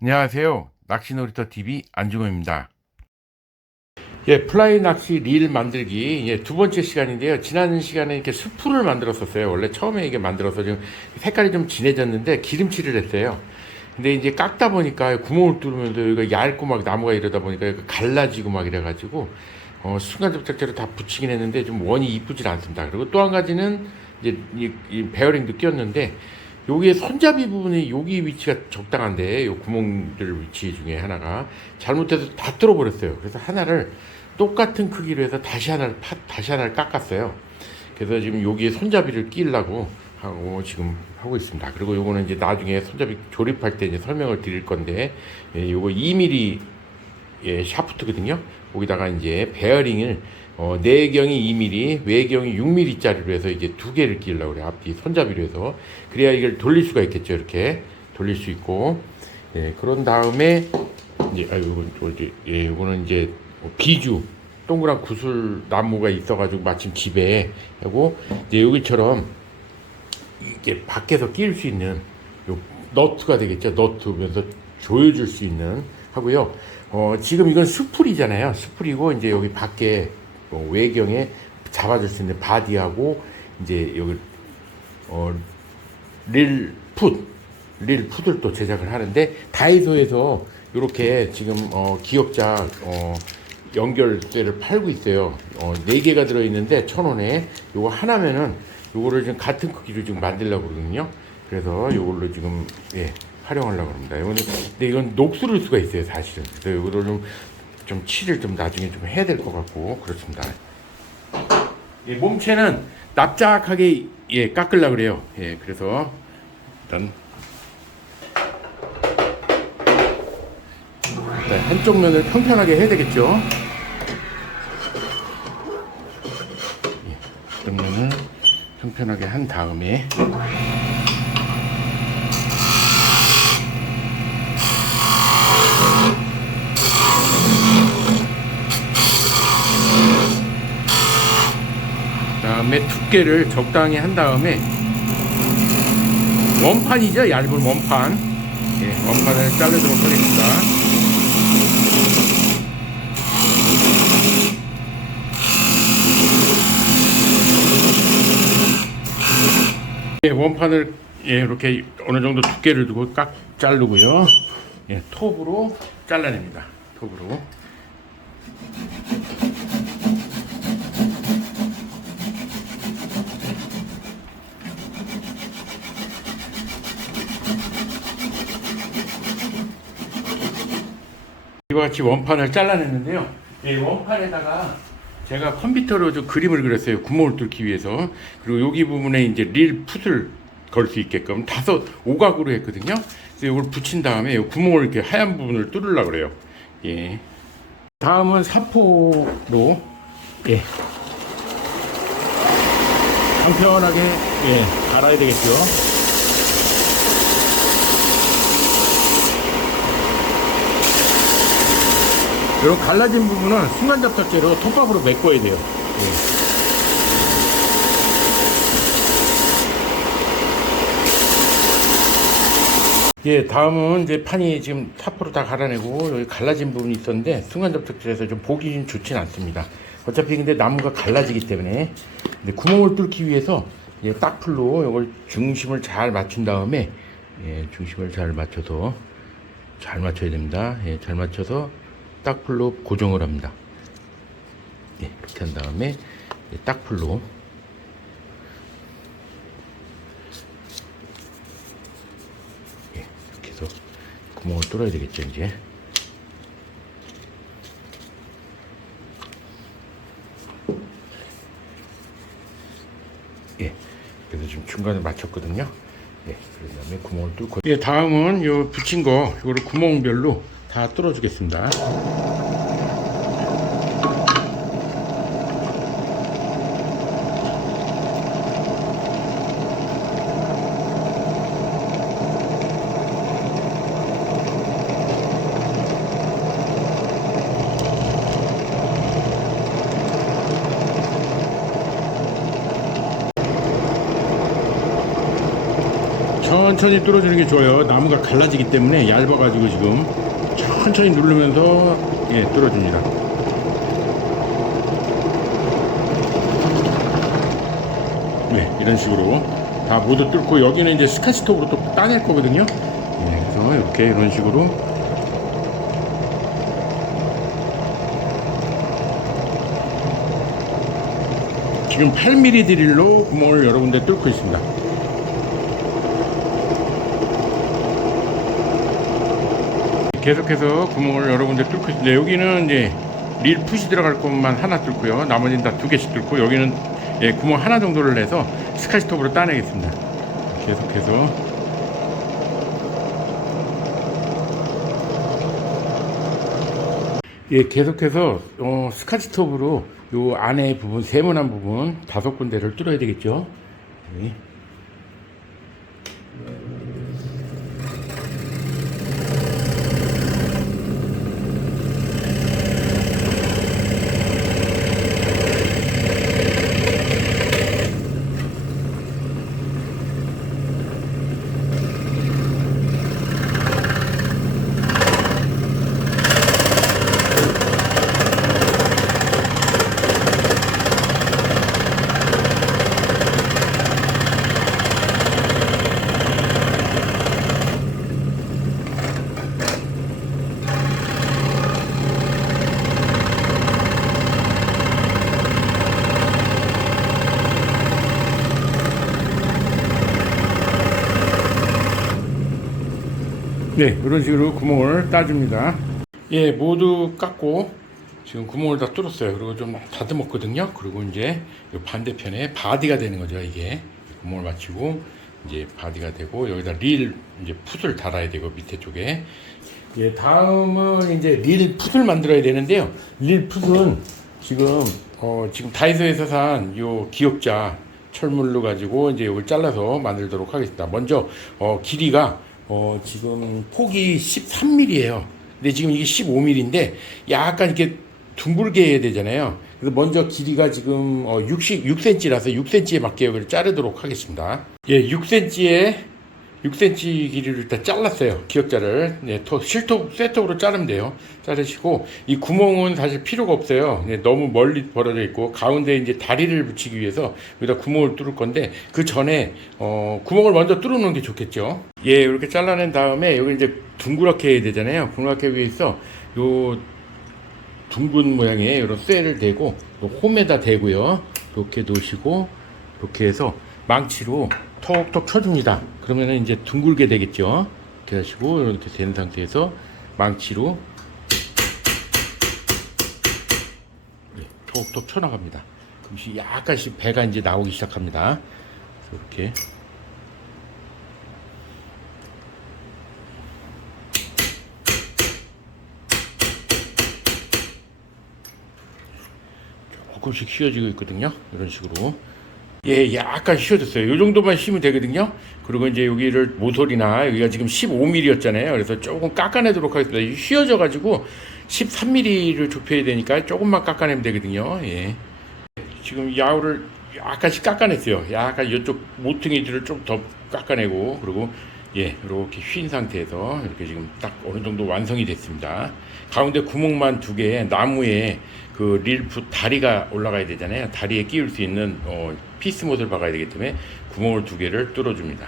안녕하세요. 낚시놀이터 TV 안중호입니다. 예, 플라이 낚시 릴 만들기 두 번째 시간인데요. 지난 시간에 이렇게 수프를 만들었었어요. 원래 처음에 이게 만들어서 지금 색깔이 좀 진해졌는데 기름칠을 했어요. 근데 이제 깎다 보니까 구멍을 뚫으면서 여기가 얇고 막 나무가 이러다 보니까 갈라지고 막 이래가지고 순간 접착제로 다 붙이긴 했는데 좀 원이 이쁘질 않습니다. 그리고 또 한 가지는 이제 이 베어링도 꼈는데 여기에 손잡이 부분이 여기 위치가 적당한데 요 구멍들 위치 중에 하나가 잘못해서 다 뚫어버렸어요. 그래서 하나를 똑같은 크기로 해서 다시 하나를 깎았어요. 그래서 지금 여기에 손잡이를 끼려고 하고 지금 하고 있습니다. 그리고 요거는 이제 나중에 손잡이 조립할 때 이제 설명을 드릴 건데, 요거 2mm 샤프트거든요. 거기다가 이제 베어링을 내경이 2mm, 외경이 6mm짜리로 해서 이제 두 개를 끼려고 그래요. 앞뒤 손잡이로 해서. 그래야 이걸 돌릴 수가 있겠죠. 이렇게 돌릴 수 있고. 그런 다음에 이제 이거는 이제 비주 동그란 구슬 나무가 있어가지고 마침 집에 하고 이제 여기처럼 이게 밖에서 끼울 수 있는 요 너트가 되겠죠. 너트면서 조여줄 수 있는 하고요. 지금 이건 수풀이잖아요. 수풀이고 이제 여기 밖에 외경에 잡아줄 수 있는 바디하고 이제 여기 릴풋을 또 제작을 하는데 다이소에서 이렇게 지금 기역자 연결대를 팔고 있어요. 4개가 들어있는데 1,000원에 요거 하나면은 요거를 지금 같은 크기로 지금 만들려고 그러거든요. 그래서 요걸로 지금 활용하려고 합니다. 근데 이건 녹슬을 수가 있어요, 사실은. 그래서 요거를 좀 칠을 좀 나중에 좀 해야 될 것 같고 그렇습니다. 몸체는 납작하게 깎으려고 그래요. 그래서 일단 한쪽 면을 평평하게 해야 되겠죠. 한쪽 면을 평평하게 한 다음에 그다음에 두께를 적당히 한 다음에 원판이죠. 얇은 원판. 원판을 자르도록 하겠습니다. 원판을 이렇게 어느 정도 두께를 두고 깍 자르고요. 톱으로 잘라냅니다. 톱으로. 이와 같이 원판을 잘라냈는데요. 원판에다가 제가 컴퓨터로 좀 그림을 그렸어요. 구멍을 뚫기 위해서. 그리고 여기 부분에 이제 릴 풋을 걸 수 있게끔 오각으로 했거든요. 그래서 이걸 붙인 다음에 이 구멍을 이렇게 하얀 부분을 뚫으려고 그래요. 다음은 사포로 간편하게 갈아야 되겠죠. 이런 갈라진 부분은 순간 접착제로 톱밥으로 메꿔야 돼요. 다음은 이제 판이 지금 사포로 다 갈아내고 여기 갈라진 부분이 있었는데 순간 접착제에서 좀 보기 좋진 않습니다. 어차피 근데 나무가 갈라지기 때문에 근데 구멍을 뚫기 위해서 딱풀로 이걸 중심을 잘 맞춘 다음에 중심을 잘 맞춰서 잘 맞춰야 됩니다. 잘 맞춰서 딱풀로 고정을 합니다. 이렇게 한 다음에 딱풀로 이렇게 해서 구멍을 뚫어야 되겠죠. 이제 그래서 지금 중간에 맞췄거든요. 그 다음에 구멍을 뚫고 다음은 요 붙인 거 이거를 구멍별로 다 뚫어주겠습니다. 천천히 뚫어주는 게 좋아요. 나무가 갈라지기 때문에 얇아가지고 지금 천천히 누르면서 예, 뚫어줍니다. 네, 이런 식으로 다 모두 뚫고 여기는 이제 스카치톱으로 또 따낼 거거든요. 네, 그래서 이렇게 이런 식으로 지금 8mm 드릴로 구멍을 여러 군데 뚫고 있습니다. 계속해서 구멍을 여러 군데 뚫고 있습니다. 여기는 이제 릴 풋이 들어갈 것만 하나 뚫고요. 나머지는 다 2개씩 뚫고 여기는 예, 구멍 하나 정도를 내서 스카치톱으로 따내겠습니다. 계속해서 예, 계속해서 스카치톱으로 요 안에 부분, 세모난 부분 5군데를 뚫어야 되겠죠. 네. 네, 이런 식으로 구멍을 따줍니다. 예, 모두 깎고 지금 구멍을 다 뚫었어요. 그리고 좀 다듬었거든요. 그리고 이제 이 반대편에 바디가 되는 거죠. 이게 구멍을 맞추고 이제 바디가 되고 여기다 릴 이제 풋을 달아야 되고 밑에 쪽에 예, 다음은 이제 릴 풋을 만들어야 되는데요. 릴 풋은 지금 다이소에서 산 요 기역자 철물로 가지고 이제 이걸 잘라서 만들도록 하겠습니다. 먼저 길이가 지금 폭이 13mm예요. 근데 지금 이게 15mm인데 약간 이렇게 둥글게 해야 되잖아요. 그래서 먼저 길이가 지금 6cm라서 6cm에 맞게 여기를 자르도록 하겠습니다. 예, 6cm 길이를 일단 잘랐어요. 기역자를. 네, 실톱, 쇠톱으로 자르면 돼요. 자르시고, 이 구멍은 사실 필요가 없어요. 네, 너무 멀리 벌어져 있고, 가운데 이제 다리를 붙이기 위해서 여기다 구멍을 뚫을 건데, 그 전에, 구멍을 먼저 뚫어 놓는 게 좋겠죠. 예, 이렇게 잘라낸 다음에, 여기 이제 둥그랗게 해야 되잖아요. 둥그랗게 위해서, 요, 둥근 모양의 이런 쇠를 대고, 홈에다 대고요. 이렇게 놓으시고, 이렇게 해서 망치로 톡톡 쳐줍니다. 그러면은 이제 둥글게 되겠죠. 이렇게 하시고 이렇게 된 상태에서 망치로 톡톡 쳐나갑니다. 그럼 약간씩 배가 이제 나오기 시작합니다. 이렇게 조금씩 휘어지고 있거든요. 이런 식으로. 예, 약간 휘어졌어요. 이 정도만 휘면 되거든요. 그리고 이제 여기를 모서리나 여기가 지금 15mm였잖아요. 그래서 조금 깎아내도록 하겠습니다. 휘어져가지고 13mm를 좁혀야 되니까 조금만 깎아내면 되거든요. 예. 지금 야우를 약간씩 깎아냈어요. 약간 이쪽 모퉁이들을 좀 더 깎아내고 그리고 예, 이렇게 휜 상태에서 이렇게 지금 딱 어느 정도 완성이 됐습니다. 가운데 구멍만 2개, 나무에 그 릴풋 다리가 올라가야 되잖아요. 다리에 끼울 수 있는 피스 못을 박아야 되기 때문에 구멍을 2개를 뚫어줍니다.